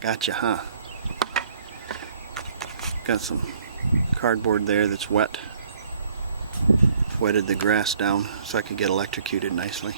Gotcha, huh? Got some cardboard there that's wet. Wetted the grass down so I could get electrocuted nicely.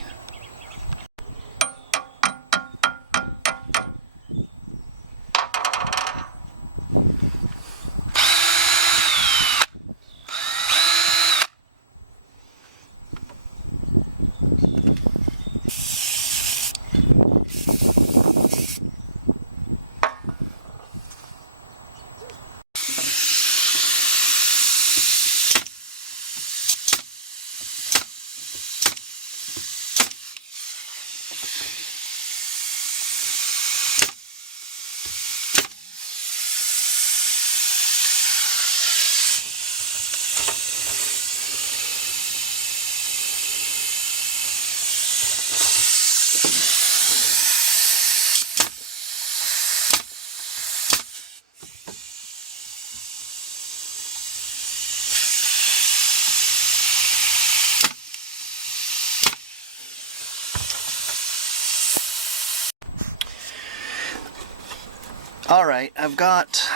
Alright, I've got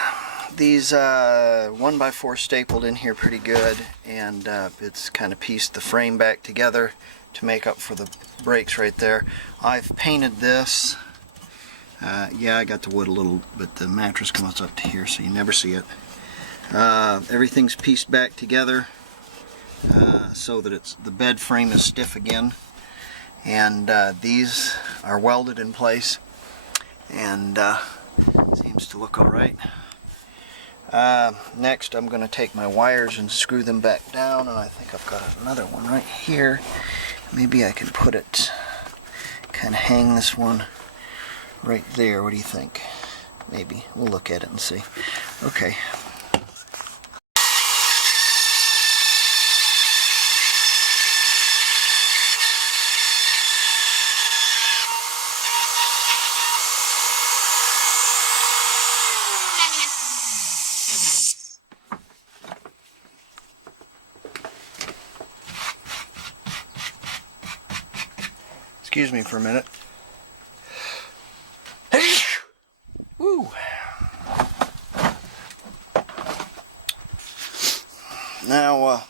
these 1x4 stapled in here pretty good, and it's kind of pieced the frame back together to make up for the breaks right there. I've painted this. Yeah, I got the wood a little, but the mattress comes up to here so you never see it. Everything's pieced back together so that the bed frame is stiff again, and these are welded in place, and seems to look alright. Next I'm going to take my wires and screw them back down, and I think I've got another one right here. Maybe I can put it, kind of hang this one right there. What do you think? Maybe. We'll look at it and see. Okay. Excuse me for a minute. Woo! Now,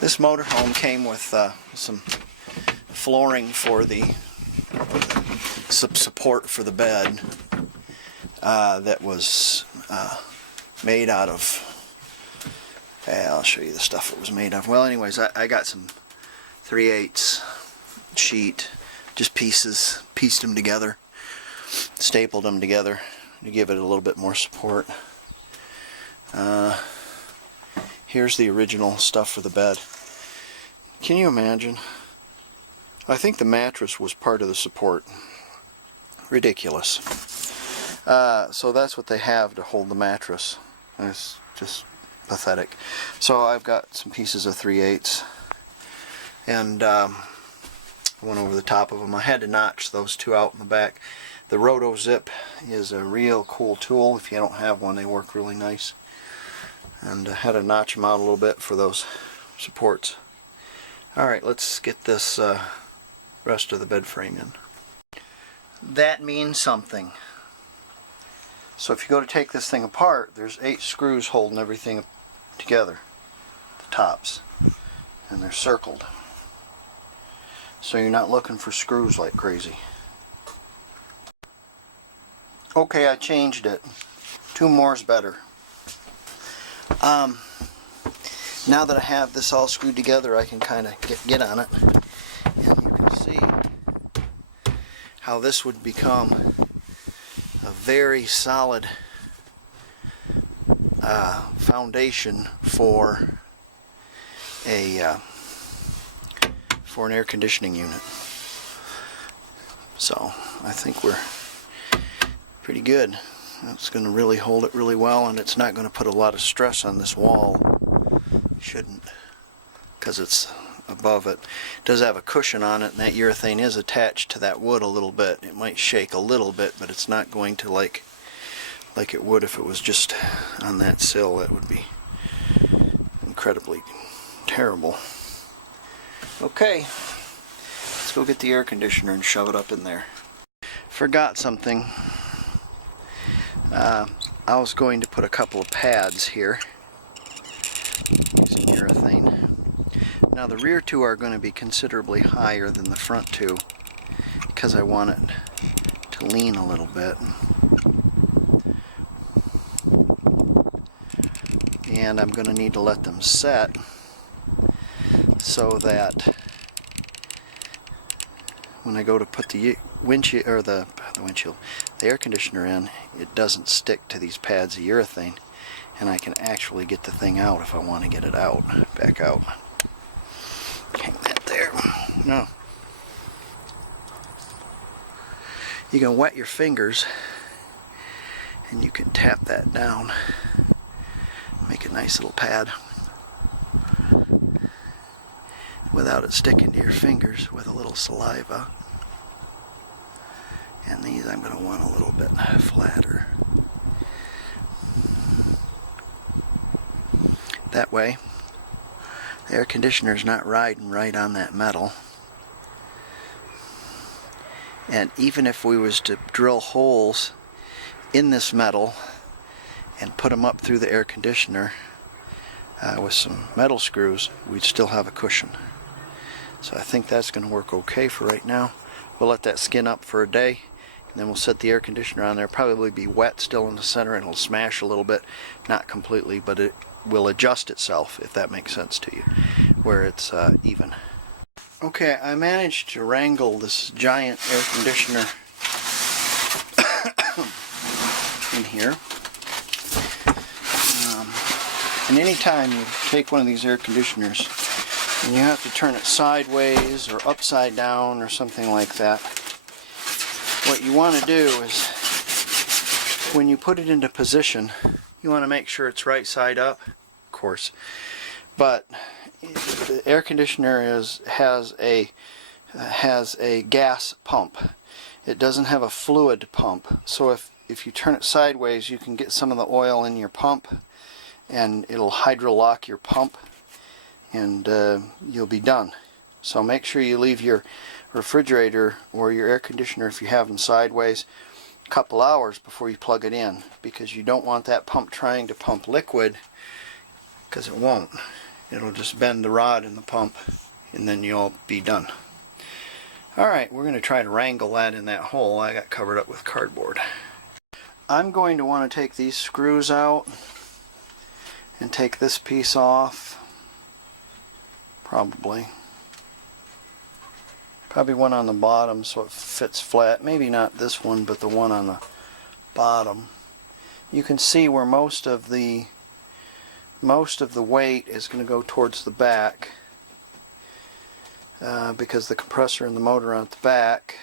this motorhome came with some flooring for the support for the bed that was made out of. I'll show you the stuff it was made of. Well, anyways, I got some 3/8 sheet, just pieced them together, stapled them together to give it a little bit more support. Here's the original stuff for the bed. Can you imagine? I think the mattress was part of the support. Ridiculous. So that's what they have to hold the mattress. It's just pathetic. So I've got some pieces of 3/8, and I went over the top of them. I had to notch those two out in the back. The Roto Zip is a real cool tool. If you don't have one, they work really nice. And I had to notch them out a little bit for those supports. Alright, let's get this rest of the bed frame in. That means something. So if you go to take this thing apart, there's 8 screws holding everything together, the tops, and they're circled. So you're not looking for screws like crazy. Okay, I changed it. 2 more is better. Now that I have this all screwed together, I can kind of get on it, and you can see how this would become a very solid foundation for an air conditioning unit. So I think we're pretty good. It's going to really hold it really well, and it's not going to put a lot of stress on this wall. Shouldn't, because it's above it. It does have a cushion on it, and that urethane is attached to that wood a little bit. It might shake a little bit, but it's not going to like it would if it was just on that sill. That would be incredibly terrible. Okay, let's go get the air conditioner and shove it up in there. Forgot something. I was going to put a couple of pads here using urethane. Now the rear two are going to be considerably higher than the front two because I want it to lean a little bit. And I'm going to need to let them set so that when I go to put the windshield or the air conditioner in, it doesn't stick to these pads of urethane, and I can actually get the thing out if I want to get it out, back out. Hang that there. No. You can wet your fingers and you can tap that down. Make a nice little pad without it sticking to your fingers with a little saliva. And these I'm going to want a little bit flatter. That way the air conditioner is not riding right on that metal. And even if we was to drill holes in this metal and put them up through the air conditioner with some metal screws, we'd still have a cushion. So I think that's going to work okay for right now. We'll let that skin up for a day, and then we'll set the air conditioner on there. Probably be wet still in the center, and it'll smash a little bit, not completely, but it will adjust itself, if that makes sense to you, where it's even. Okay, I managed to wrangle this giant air conditioner in here. And anytime you take one of these air conditioners and you have to turn it sideways or upside down or something like that, what you want to do is, when you put it into position, you want to make sure it's right side up, of course. But the air conditioner has a gas pump. It doesn't have a fluid pump. So if you turn it sideways, you can get some of the oil in your pump, and it'll hydrolock your pump, and you'll be done. So make sure you leave your refrigerator or your air conditioner, if you have them sideways, a couple hours before you plug it in, because you don't want that pump trying to pump liquid, because it won't. It'll just bend the rod in the pump, and then you'll be done. Alright, we're going to try to wrangle that in that hole I got covered up with cardboard. I'm going to want to take these screws out and take this piece off. Probably one on the bottom so it fits flat. Maybe not this one, but the one on the bottom. You can see where most of the weight is going to go towards the back, because the compressor and the motor are at the back.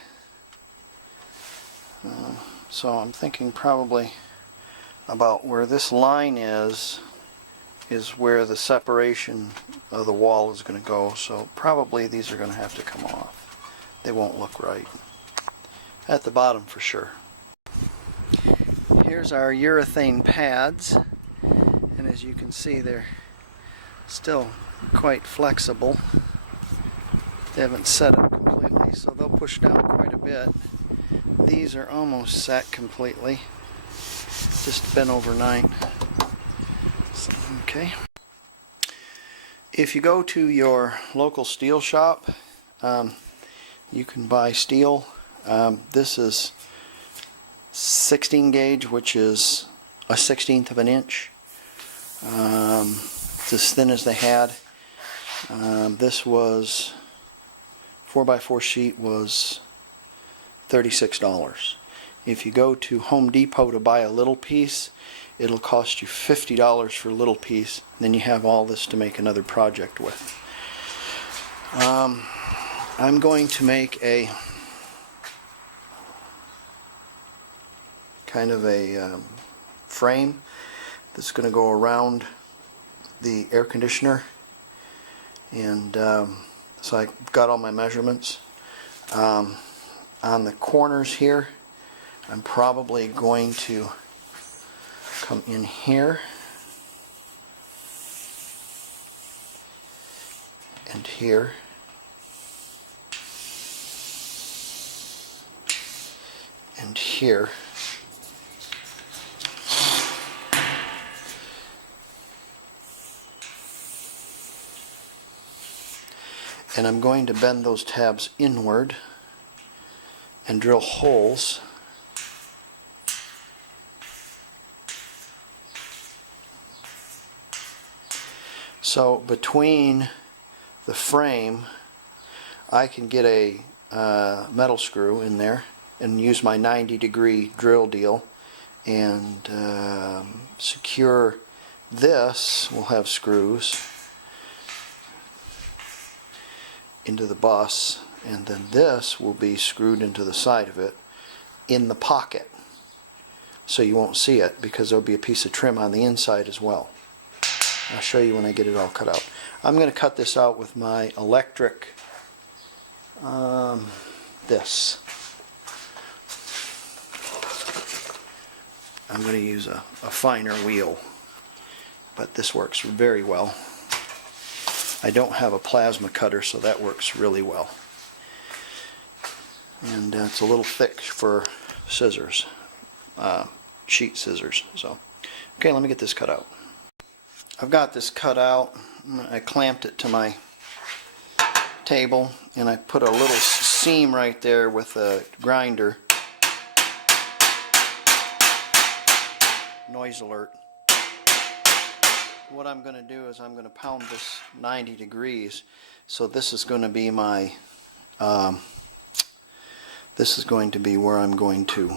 So I'm thinking probably about where this line is where the separation of the wall is going to go. So probably these are going to have to come off. They won't look right. At the bottom for sure. Here's our urethane pads. And as you can see, they're still quite flexible. They haven't set up completely, so they'll push down quite a bit. These are almost set completely. Just been overnight. So, okay. If you go to your local steel shop, you can buy steel. This is 16 gauge, which is a 1/16 of an inch. It's as thin as they had. This was 4x4 sheet was $36. If you go to Home Depot to buy a little piece, it'll cost you $50 for a little piece. Then you have all this to make another project with. I'm going to make a kind of a frame that's going to go around the air conditioner, and so I've got all my measurements. On the corners here, I'm probably going to come in here and here and here. And I'm going to bend those tabs inward and drill holes so between the frame I can get a metal screw in there and use my 90-degree drill deal and secure this. We'll have screws into the bus, and then this will be screwed into the side of it in the pocket, so you won't see it because there'll be a piece of trim on the inside as well. I'll show you when I get it all cut out. I'm going to cut this out with my electric this. I'm going to use a finer wheel, but this works very well. I don't have a plasma cutter, so that works really well. And it's a little thick for scissors, sheet scissors. So, okay, let me get this cut out. I've got this cut out. I clamped it to my table, and I put a little seam right there with a grinder. Noise alert. What I'm going to do is I'm going to pound this 90 degrees. So this is going to be my, this is going to be where I'm going to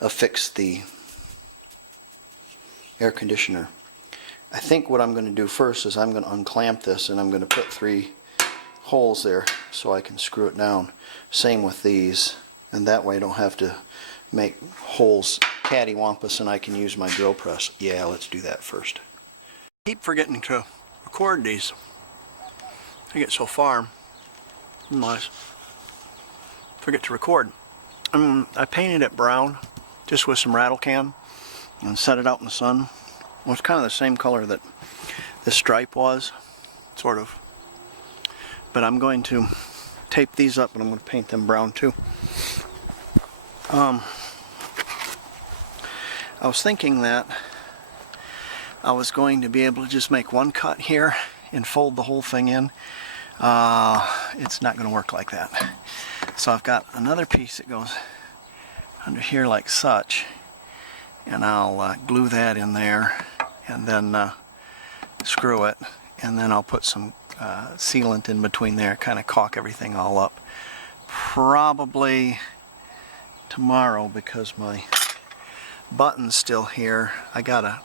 affix the air conditioner. I think what I'm going to do first is I'm going to unclamp this, and I'm going to put 3 holes there so I can screw it down. Same with these, and that way I don't have to make holes cattywampus, and I can use my drill press. Yeah, let's do that first. I keep forgetting to record these. I get so far, I forget to record. I painted it brown just with some rattle can and set it out in the sun. Well, it's kind of the same color that this stripe was, sort of. But I'm going to tape these up, and I'm going to paint them brown too. I was thinking that I was going to be able to just make one cut here and fold the whole thing in. It's not going to work like that. So I've got another piece that goes under here like such, and I'll glue that in there and then screw it, and then I'll put some sealant in between there, kind of caulk everything all up. Probably tomorrow, because my button's still here. I gotta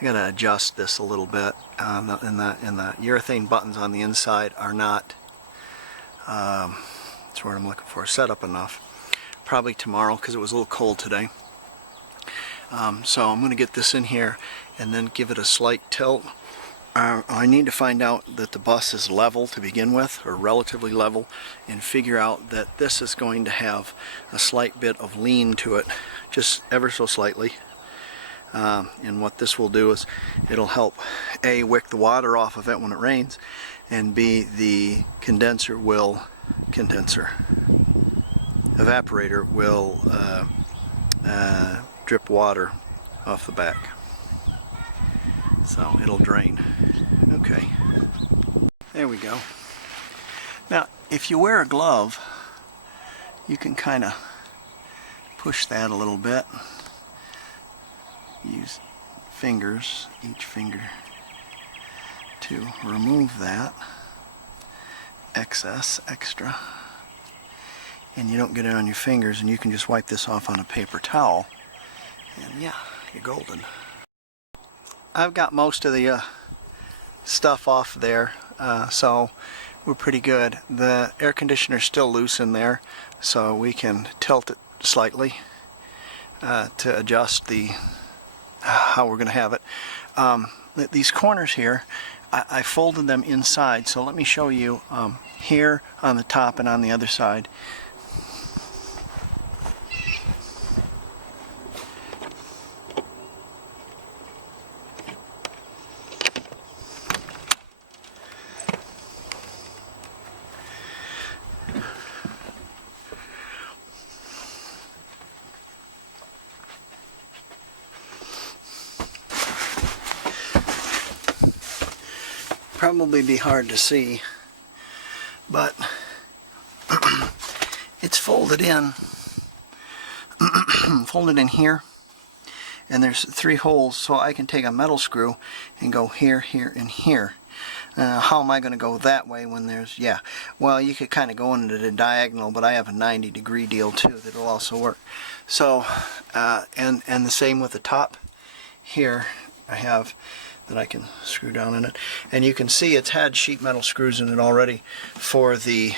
adjust this a little bit, and the urethane buttons on the inside are not, that's what I'm looking for, set up enough. Probably tomorrow, because it was a little cold today. So I'm going to get this in here and then give it a slight tilt. I need to find out that the bus is level to begin with, or relatively level, and figure out that this is going to have a slight bit of lean to it, just ever so slightly. And what this will do is it'll help A, wick the water off of it when it rains, and B, the evaporator will drip water off the back, so it'll drain. Okay, there we go. Now if you wear a glove, you can kind of push that a little bit, use fingers, each finger, to remove that extra, and you don't get it on your fingers, and you can just wipe this off on a paper towel, and yeah, you're golden. I've got most of the stuff off there, so we're pretty good. The air conditioner's still loose in there, so we can tilt it slightly to adjust the how we're going to have it. These corners here, I folded them inside, so let me show you here on the top and on the other side. probably be hard to see, but it's folded in folded in here, and there's 3 holes, so I can take a metal screw and go here, here, and here. How am I going to go that way when there's, yeah, well, you could kind of go into the diagonal, but I have a 90-degree deal too that'll also work. So and the same with the top here I have that I can screw down in it, and you can see it's had sheet metal screws in it already for the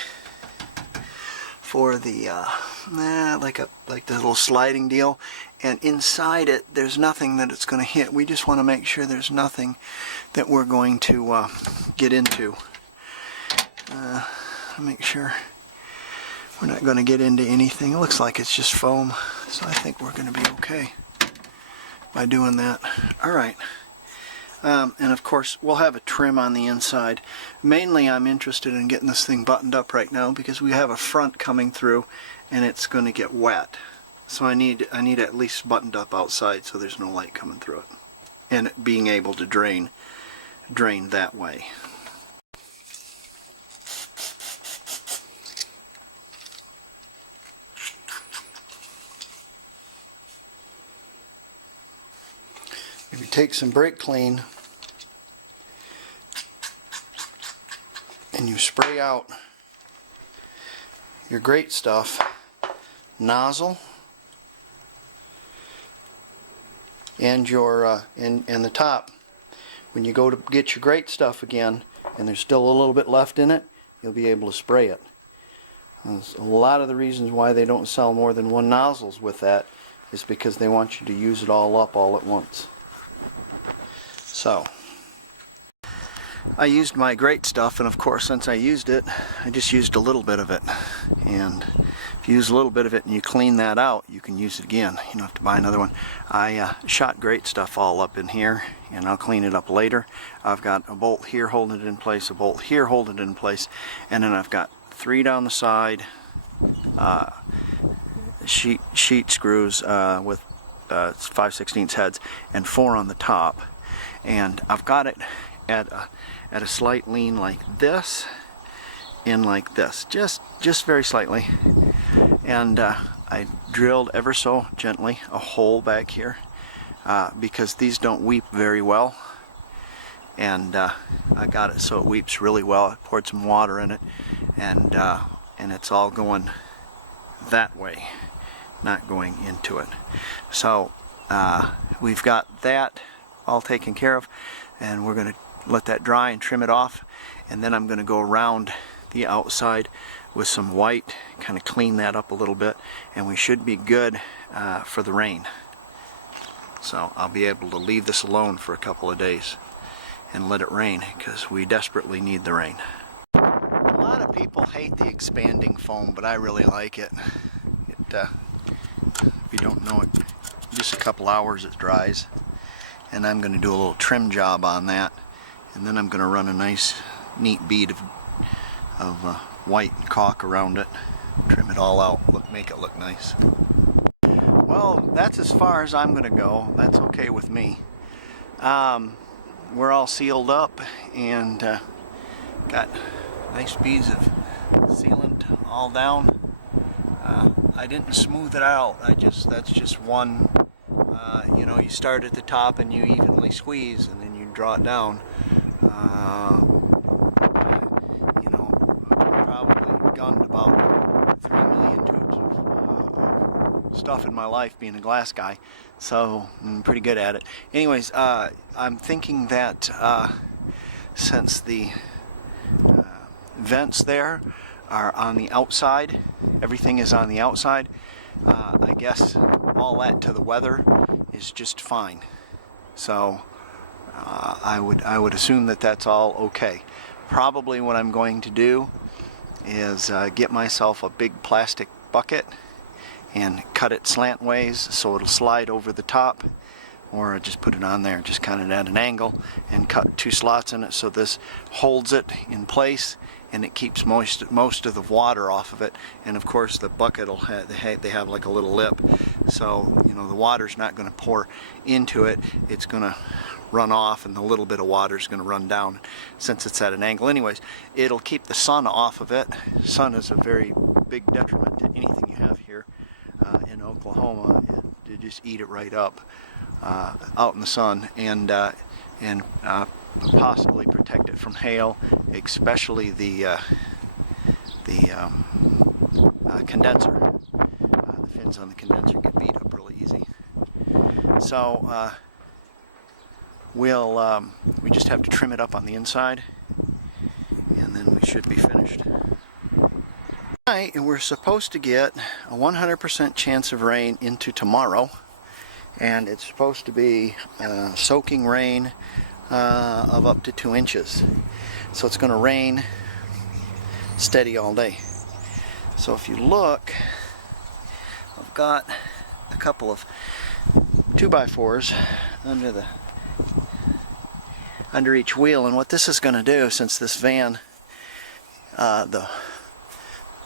like the little sliding deal, and inside it there's nothing that it's going to hit. We just want to make sure there's nothing that we're going to get into. Make sure we're not going to get into anything. It looks like it's just foam, so I think we're going to be okay by doing that. Alright. And of course we'll have a trim on the inside. Mainly I'm interested in getting this thing buttoned up right now because we have a front coming through and it's going to get wet. So I need at least buttoned up outside so there's no light coming through it, and it being able to drain that way. If you take some brake clean and you spray out your great stuff, nozzle, and your and the top, when you go to get your great stuff again and there's still a little bit left in it, you'll be able to spray it. A lot of the reasons why they don't sell more than 1 nozzles with that is because they want you to use it all up all at once. So I used my great stuff, and of course since I used it, I just used a little bit of it. And if you use a little bit of it and you clean that out, you can use it again. You don't have to buy another one. I shot great stuff all up in here, and I'll clean it up later. I've got a bolt here holding it in place, a bolt here holding it in place, and then I've got 3 down the side, sheet screws with 5/16 heads, and 4 on the top. And I've got it at a slight lean like this, and like this, just very slightly. And I drilled ever so gently a hole back here because these don't weep very well, and I got it so it weeps really well. I poured some water in it, and it's all going that way, not going into it. So we've got that all taken care of, and we're going to let that dry and trim it off, and then I'm going to go around the outside with some white, kind of clean that up a little bit, and we should be good for the rain. So I'll be able to leave this alone for a couple of days and let it rain, because we desperately need the rain. A lot of people hate the expanding foam, but I really like it. If you don't know it, just a couple hours it dries. And I'm going to do a little trim job on that, and then I'm going to run a nice neat bead of white caulk around it, trim it all out, make it look nice. Well, that's as far as I'm going to go. That's okay with me. We're all sealed up and got nice beads of sealant all down. I didn't smooth it out. That's just one. You know, you start at the top and you evenly squeeze, and then you draw it down. You know, I probably gunned about 3 million tubes of stuff in my life being a glass guy, so I'm pretty good at it. Anyways, I'm thinking that since the vents there are on the outside, everything is on the outside, I guess all that to the weather is just fine. So I would assume that that's all okay. Probably what I'm going to do is get myself a big plastic bucket and cut it slantways so it'll slide over the top, or just put it on there just kind of at an angle and cut 2 slots in it so this holds it in place, and it keeps most of the water off of it. And of course the bucket will they have like a little lip, so you know the water's not going to pour into it, it's going to run off, and the little bit of water is going to run down since it's at an angle. Anyways, it'll keep the sun off of it. Sun is a very big detriment to anything you have here in Oklahoma. You just eat it right up out in the sun, and possibly protect it from hail, especially the condenser. The fins on the condenser get beat up really easy. So we just have to trim it up on the inside, and then we should be finished. Tonight, we're supposed to get a 100% chance of rain into tomorrow, and it's supposed to be soaking rain of up to 2 inches. So it's going to rain steady all day. So if you look, I've got a couple of 2x4s under each wheel, and what this is going to do, since this van, the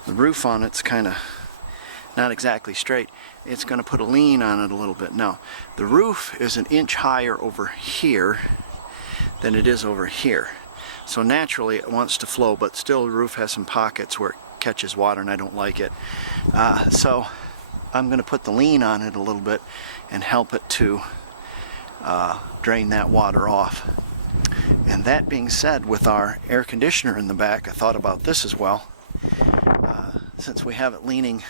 roof on it's kind of not exactly straight, it's going to put a lean on it a little bit. Now the roof is an inch higher over here than it is over here, so naturally it wants to flow, but still the roof has some pockets where it catches water, and I don't like it. So I'm going to put the lean on it a little bit and help it to drain that water off. And that being said, with our air conditioner in the back, I thought about this as well. Since we have it leaning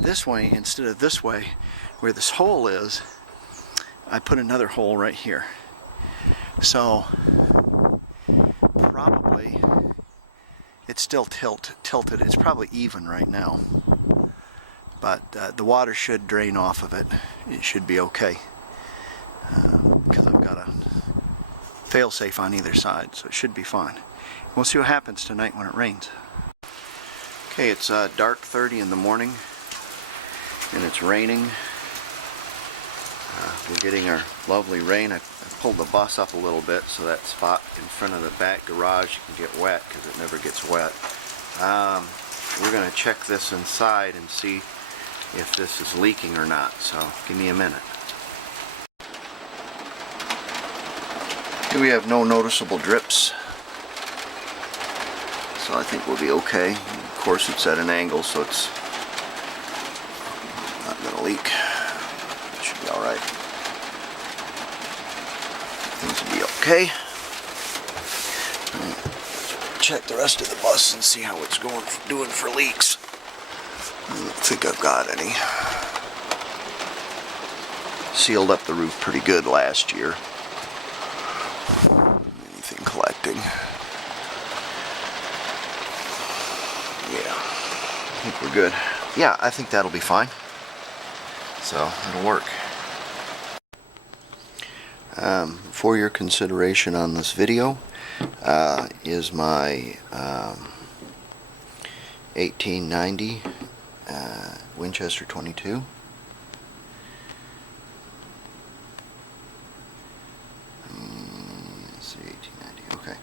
this way instead of this way, where this hole is, I put another hole right here. So probably it's still tilted. It's probably even right now, but the water should drain off of it. It should be okay, because I've got a fail-safe on either side, so it should be fine. We'll see what happens tonight when it rains. Okay, it's dark 30 in the morning, and it's raining. We're getting our lovely rain. I pulled the bus up a little bit so that spot in front of the back garage can get wet, because it never gets wet. We're going to check this inside and see if this is leaking or not, so give me a minute. Here we have no noticeable drips, so I think we'll be okay. Of course it's at an angle, so it's not going to leak. It should be alright. Things will be okay. Check the rest of the bus and see how it's doing for leaks. I don't think I've got any. Sealed up the roof pretty good last year. Anything collecting? Yeah, I think we're good. Yeah, I think that'll be fine. So it'll work. For your consideration on this video is my 1890 Winchester 22. Let's see, 1890. Okay.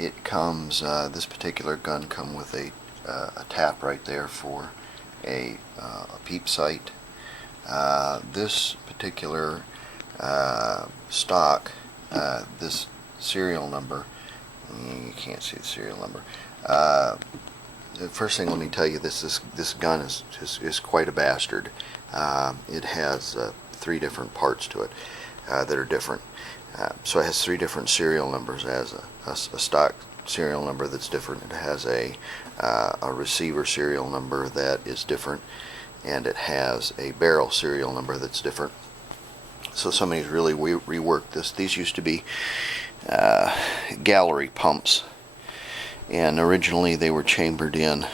It comes. This particular gun comes with a tap right there for a peep sight. This particular stock, this serial number, you can't see the serial number. The first thing, let me tell you, this gun is quite a bastard. It has 3 different parts to it that are different. So it has 3 different serial numbers. It has a stock serial number that's different. It has a receiver serial number that is different, and it has a barrel serial number that's different. So somebody's really reworked this. These used to be gallery pumps, and originally they were chambered in.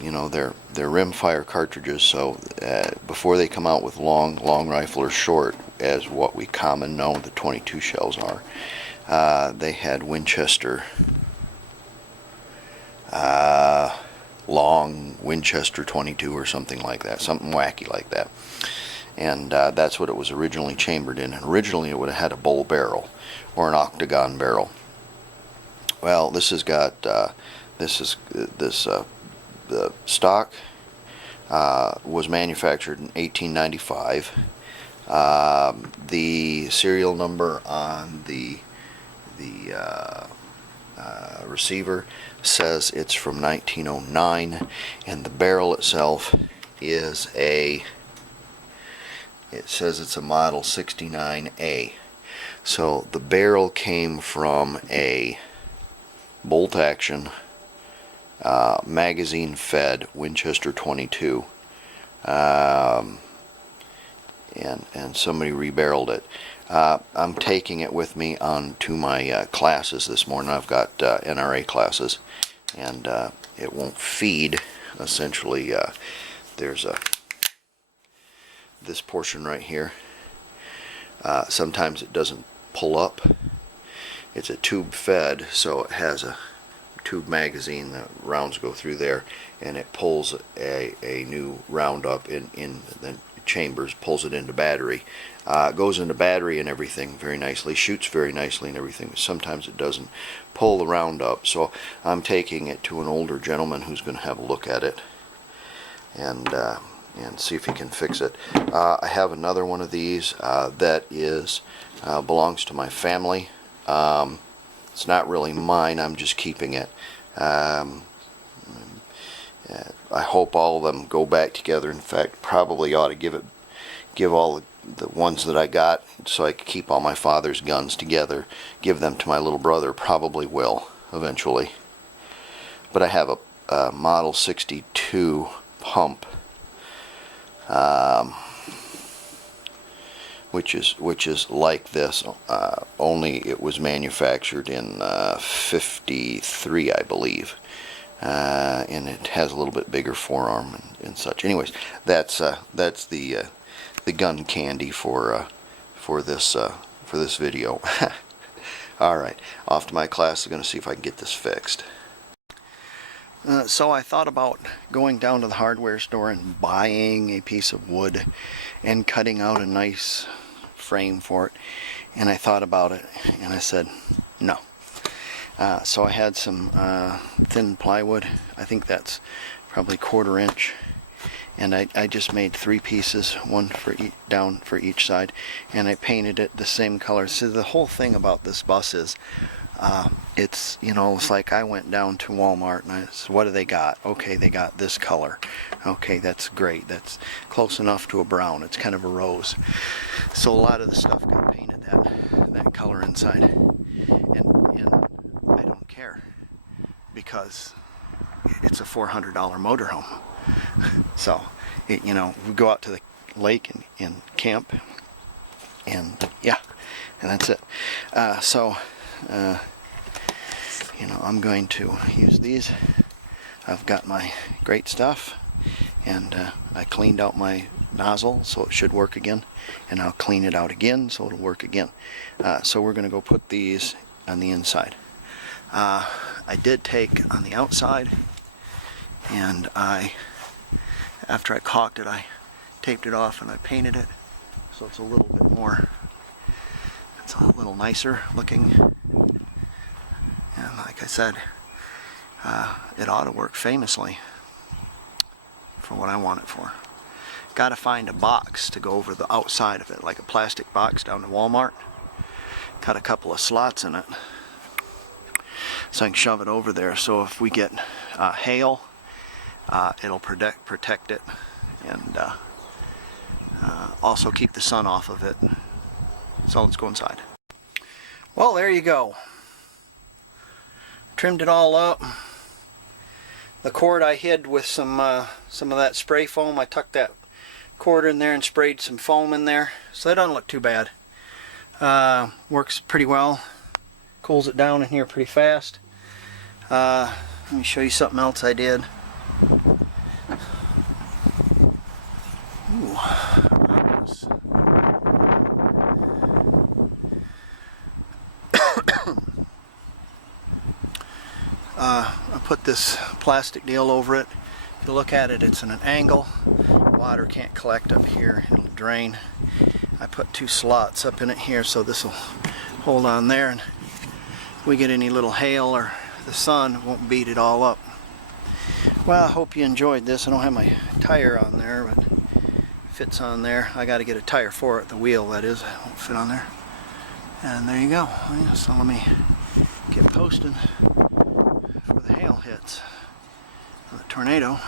You know, they're rimfire cartridges. So before they come out with long rifle or short, as what we common know the 22 shells are, they had Winchester, long Winchester 22 or something like that, something wacky like that. And that's what it was originally chambered in. And originally it would have had a bull barrel or an octagon barrel. well, this has got the stock was manufactured in 1895. The serial number on the receiver says it's from 1909, and the barrel itself is it says it's a model 69A. So the barrel came from a bolt action magazine fed Winchester 22, and somebody rebarreled it. I'm taking it with me on to my classes this morning. I've got NRA classes, and it won't feed. Essentially, there's this portion right here. Sometimes it doesn't pull up. It's a tube fed, so it has a tube magazine. The rounds go through there, and it pulls a new round up in the chambers, pulls it into battery. Goes into battery and everything very nicely, shoots very nicely and everything. Sometimes it doesn't pull the round up, so I'm taking it to an older gentleman who's going to have a look at it and see if he can fix it. I have another one of these that belongs to my family. It's not really mine. I'm just keeping it. I hope all of them go back together. In fact, probably ought to give all the ones that I got so I could keep all my father's guns together, give them to my little brother. Probably will eventually. But I have a Model 62 pump, which is like this, only it was manufactured in 53, I believe, and it has a little bit bigger forearm and such. Anyways, that's the gun candy for this video. All right, off to my class. I'm going to see if I can get this fixed. So I thought about going down to the hardware store and buying a piece of wood and cutting out a nice frame for it, and I thought about it and I said no. So I had some thin plywood. I think that's probably 1/4 inch, and I just made 3 pieces, one for down for each side, and I painted it the same color. So the whole thing about this bus is it's, it's like I went down to Walmart and I said, what do they got? Okay, they got this color. Okay, that's great. That's close enough to a brown. It's kind of a rose. So a lot of the stuff got painted that color inside, and I don't care because it's a $400 motorhome. So we go out to the lake and camp, and yeah, and that's it. I'm going to use these. I've got my great stuff, and I cleaned out my nozzle so it should work again, and I'll clean it out again so it'll work again. So we're going to go put these on the inside. I did take on the outside, and after I caulked it, I taped it off and I painted it so it's a little bit more, it's a little nicer looking. And like I said, it ought to work famously for what I want it for. Got to find a box to go over the outside of it, like a plastic box down to Walmart. Cut a couple of slots in it so I can shove it over there. So if we get hail, it'll protect it, and also keep the sun off of it. So let's go inside. Well, there you go. Trimmed it all up. The cord I hid with some of that spray foam. I tucked that cord in there and sprayed some foam in there, so that doesn't look too bad. Works pretty well. Cools it down in here pretty fast. Let me show you something else I did. Ooh. I put this plastic deal over it. If you look at it, it's in an angle. Water can't collect up here, it'll drain. I put 2 slots up in it here so this will hold on there, and we get any little hail or the sun, it won't beat it all up. Well, I hope you enjoyed this. I don't have my tire on there, but it fits on there. I got to get a tire for it, the wheel that is. It won't fit on there. And there you go. So let me get posting for the hail hits. The tornado.